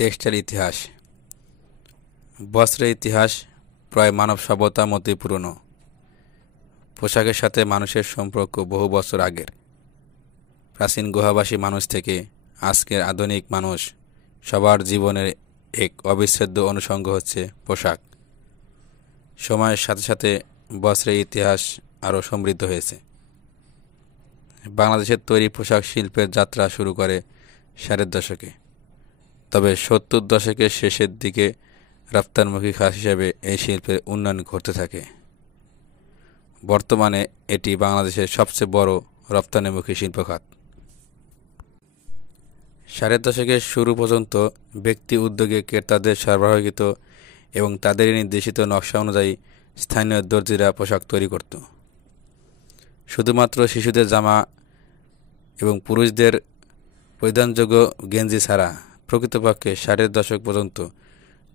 Textile ইতিহাস। বস্ত্রের ইতিহাস প্রায় মানব সভ্যতার মতোই পুরনো। পোশাকের সাথে মানুষের সম্পর্ক বহু বছর আগের। প্রাচীন গুহাবাসী মানুষ থেকে আজকের আধুনিক মানুষ, সবার জীবনের এক অবিচ্ছেদ্য অনুষঙ্গ হচ্ছে পোশাক। সময়ের সাথে সাথে বস্ত্রের ইতিহাস আরও সমৃদ্ধ হয়েছে। বাংলাদেশের তৈরি পোশাক শিল্পের যাত্রা শুরু করে 60-এর দশকে। তবে 70 দশকের শেষের দিকে রপ্তানিমুখী খাত হিসেবে এই শিল্পের উন্নয়ন ঘটতে থাকে। বর্তমানে এটি বাংলাদেশের সবচেয়ে বড় রপ্তানিমুখী শিল্প খাত। 60-এর দশকের শুরু পর্যন্ত ব্যক্তি উদ্যোগে ক্রেতাদের সরবরাহকৃত এবং তাদের নির্দেশিত নকশা অনুযায়ী স্থানীয় দর্জিরা পোশাক তৈরি করত। শুধুমাত্র শিশুদের জামা এবং পুরুষদের পরিধানযোগ্য গেঞ্জি ছাড়া প্রকৃতপক্ষে 60-এর দশক পর্যন্ত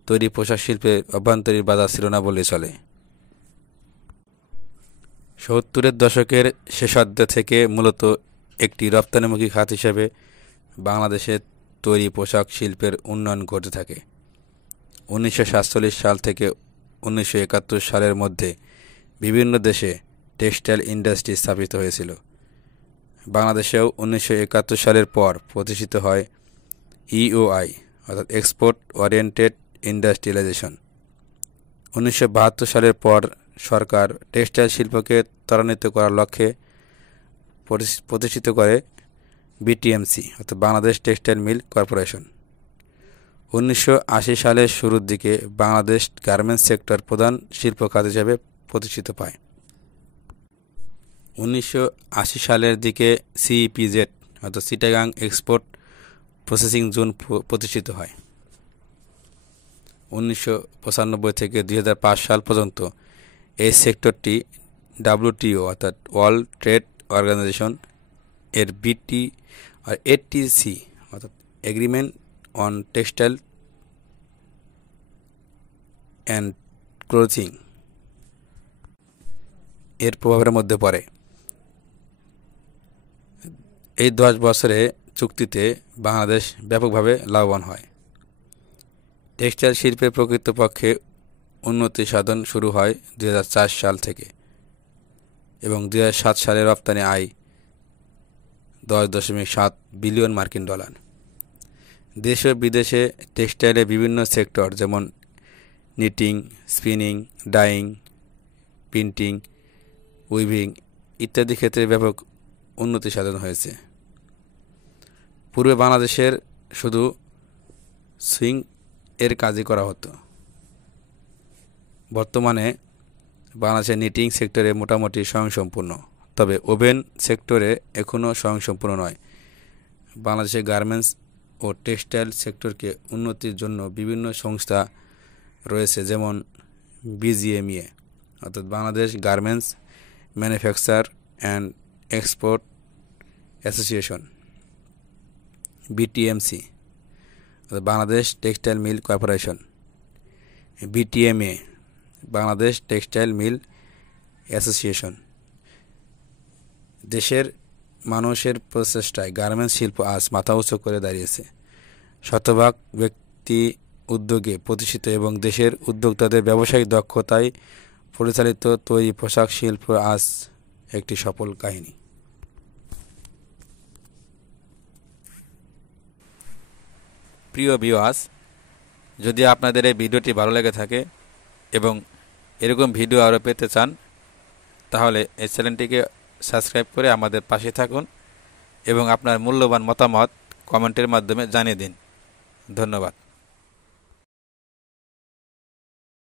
তৈরি পোশাক শিল্পে অভ্যন্তরীণ বাজার ছিল না বললেই চলে। 70-এর দশকের শেষার্ধ থেকে মূলত একটি রপ্তানিমুখী খাত হিসেবে বাংলাদেশের তৈরি পোশাক শিল্পের উন্নয়ন ঘটতে থাকে। 1947 সাল থেকে 1971 সালের মধ্যে বিভিন্ন দেশে টেক্সটাইল ইন্ডাস্ট্রি স্থাপিত হয়েছিল। বাংলাদেশেও 1971 সালের পর প্রতিষ্ঠিত হয় ইওআই, অর্থাৎ এক্সপোর্ট ওরিয়েন্টেড ইন্ডাস্ট্রিয়ালাইজেশন। 1972 সালের পর সরকার টেক্সটাইল শিল্পকে ত্বরান্বিত করার লক্ষ্যে প্রতিষ্ঠিত করে বিটিএমসি, অর্থাৎ বাংলাদেশ টেক্সটাইল মিল কর্পোরেশন। 1980 সালের শুরুর দিকে বাংলাদেশ গার্মেন্টস সেক্টর প্রধান শিল্প খাত হিসেবে প্রতিষ্ঠিত পায়। 1980 সালের দিকে সিইপিজেড, অর্থাৎ চিটাগাং এক্সপোর্ট প্রসেসিং জোন প্রতিষ্ঠিত হয়। 1995 থেকে 2005 সাল পর্যন্ত এই সেক্টরটি ডাব্লিউটিও, অর্থাৎ ওয়ার্ল্ড ট্রেড অর্গানাইজেশন এর এটিসি, অর্থাৎ agreement on textile and clothing এর প্রভাবের মধ্যে পড়ে। এই 10 বছরে চুক্তিতে বাংলাদেশ ব্যাপকভাবে লাভবান হয়। টেক্সটাইল শিল্পের প্রকৃতপক্ষে উন্নতি সাধন শুরু হয় 2004 সাল থেকে এবং 2007 সালে রপ্তানি আয় $10.7 বিলিয়ন মার্কিন ডলার। দেশ ও বিদেশে টেক্সটাইলের বিভিন্ন সেক্টর যেমন knitting, spinning, dyeing, printing, weaving ইত্যাদি ক্ষেত্রে ব্যাপক উন্নতি সাধন হয়েছে। পূর্বে বাংলাদেশের শুধু সুইং এর কাজই করা হতো। বর্তমানে বাংলাদেশের নিটিং সেক্টরে মোটামুটি স্বয়ংসম্পূর্ণ, তবে ওভেন সেক্টরে এখনও স্বয়ংসম্পূর্ণ নয়। বাংলাদেশের গার্মেন্টস ও টেক্সটাইল সেক্টরকে উন্নতির জন্য বিভিন্ন সংস্থা রয়েছে, যেমন বিজিএমইএ, অর্থাৎ Bangladesh garments manufacture and export association, BTMC, Bangladesh textile mill corporation, BTMA, Bangladesh textile mill association. দেশের মানুষের প্রচেষ্টায় গার্মেন্টস শিল্প আজ মাথা উঁচু করে দাঁড়িয়েছে। শতভাগ ব্যক্তি উদ্যোগে প্রতিষ্ঠিত এবং দেশের উদ্যোক্তাদের ব্যবসায়িক দক্ষতায় পরিচালিত তৈরি পোশাক শিল্প আজ একটি সফল কাহিনী। প্রিয় ভিউয়ার্স, যদি আপনাদের এই ভিডিওটি ভালো লেগে থাকে এবং এরকম ভিডিও আরও পেতে চান, তাহলে এই চ্যানেলটিকে সাবস্ক্রাইব করে আমাদের পাশে থাকুন এবং আপনার মূল্যবান মতামত কমেন্টের মাধ্যমে জানিয়ে দিন। ধন্যবাদ।